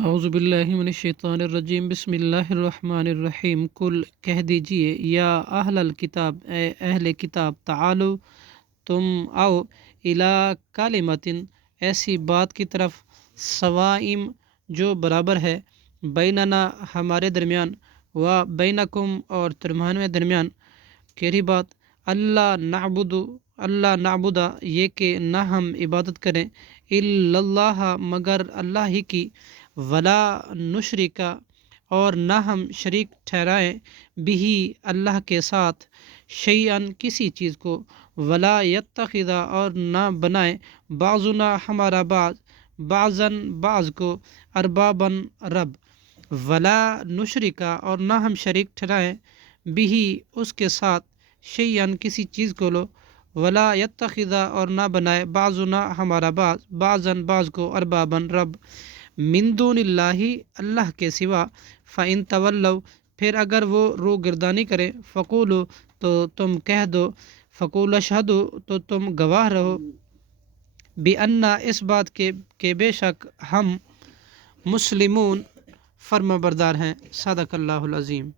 اعوذ باللہ من الشیطان الرجیم، بسم اللہ الرحمن الرحیم۔ کل کہہ دیجئے، یا اہل الکتاب، اے اہل کتاب، تعالو تم آؤ، الی کلمۃ ایسی بات کی طرف، سوائم جو برابر ہے، بیننا ہمارے درمیان، و بینکم اور تمہارے درمیان۔ کیری بات؟ اللہ نعبد یہ کہ نہ ہم عبادت کریں، الا اللہ مگر اللہ ہی کی، ولا نشرکا اور نہ ہم شریک ٹھہرائیں، بھی اللہ کے ساتھ، شیئن کسی چیز کو، ولا یتخذ اور نہ بنائے، بعضنا ہمارا بعضاً بعض کو، ارباباً رب، ولا نشرکا اور نہ ہم شریک ٹھہرائیں، بھی اس کے ساتھ، شیئن کسی چیز کو لو، ولا یتخذ اور نہ بنائے، بعضنا ہمارا بعضاً بعض کو، ارباباً رب، من دون اللہ اللہ کے سوا، فَإِن تولوا پھر اگر وہ روگردانی کرے، فقولو تو تم کہہ دو، فقولوا اشہدوا تو تم گواہ رہو، بِأَنَّا اس بات کے کہ بے شک ہم مسلمون فرما بردار ہیں۔ صدق اللہ العظیم۔